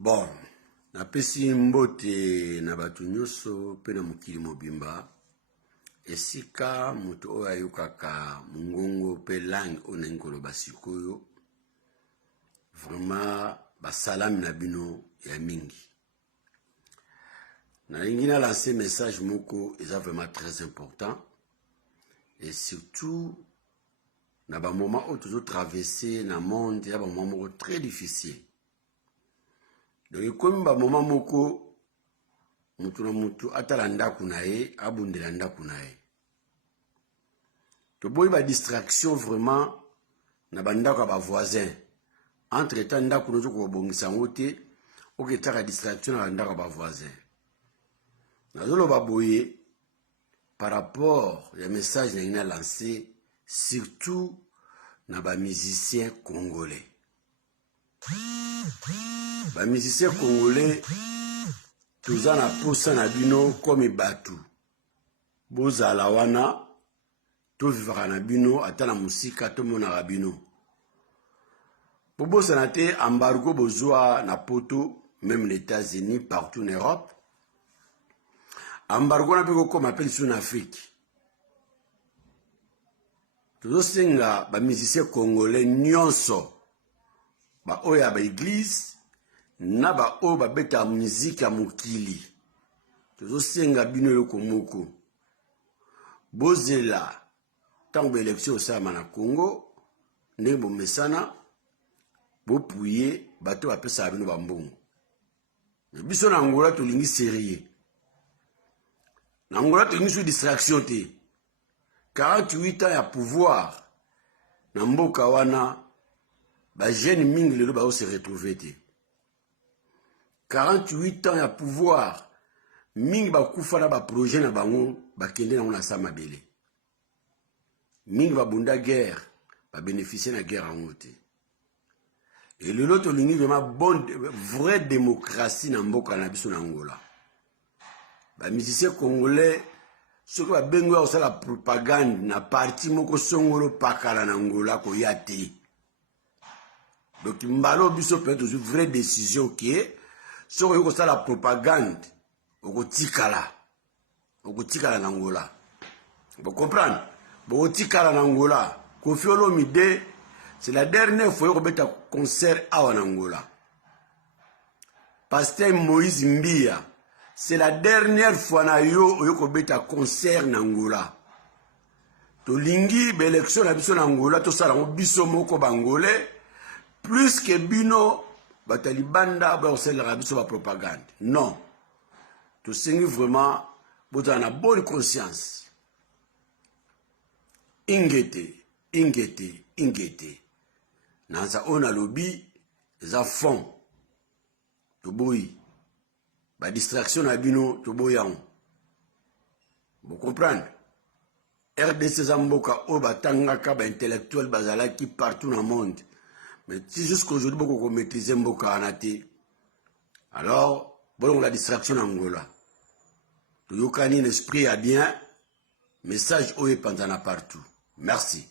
Bon, napesi mbote na batu nyonso pe na mokili mobimba esika moto oyo ayokaka mongongo pe langue oyo nalingi koloba sikoyo vraiment basalami na bino ya mingi. Nalingi na lancer message moko eza vraiment très important et surtout na ba moment oyo tozo traverser na monde ya ba moment moko très difficile. Donc comme ba moment moko mutu na mutu atala ndaku na ye abundela ndaku na ye. To boy ba distraction vraiment na ba ndako ba voisin. Entre temps ndaku nozo ko bongisa ngote oketaka distraction na ndako ba voisin. Nazolo ba boye par rapport ya message na ina lancé surtout na ba musiciens congolais. Ba musiciens congolais toza na posa na bino comme batu bozala wana to vivaka na bino ata na musika to mona bino bobosa na te embargo bozwa na poto même les États-Unis partout en Europe embargo na peko comme appelle sur Afrique tozo senga ba musiciens congolais nyonso ba oya ba église na ba o ba beta musique ya mokili tozo senga bino yoko moko bozela tango élection osama na Congo ndenge bomesana bopuye bato bapesa bino bambongo biso na Angola tolingi sérieux na Angola tolingi sur distraction te 48 ans ya pouvoir na mboka wana ba jeune mingi lelo ba se retrouver te 48 ans ya pouvoir mingi ba kufa na ba projet na bango ba kende na ona sama bele mingi ba bunda guerre ba bénéficier na guerre en te et lelo to lingi vraiment bonne vraie démocratie na mboka na biso na Angola ba musiciens congolais soko ba bengo ya osala propagande na parti moko songolo pakala na Angola ko yate. Donc mbalo biso peut-être une vraie décision qui est sur la propagande au tikala na Angola. Vous comprenez? Au tikala na Angola, Koffi Olomide c'est la dernière fois qu'on fait un concert à Angola. Pasteur Moïse Mbia c'est la dernière fois na yo qu'on fait un concert en Angola. To lingi l'élection na biso na Angola to sala biso moko bangolais plus que bino batalibanda ba osela biso ba propagande. Non. To sengi vraiment boza na bonne conscience. Ingete. Nanza ona lobby za fond. To boyi. Ba distraction na bino to boyang. Vous comprenez? RDC Zamboka o batangaka ba intellectuel bazalaki partout dans le monde. Mais si jusqu'aujourd'hui beaucoup maîtriser Mboka anate. Alors, bon la distraction en Angola. To yokani l'esprit a bien message oye pendant partout. Merci.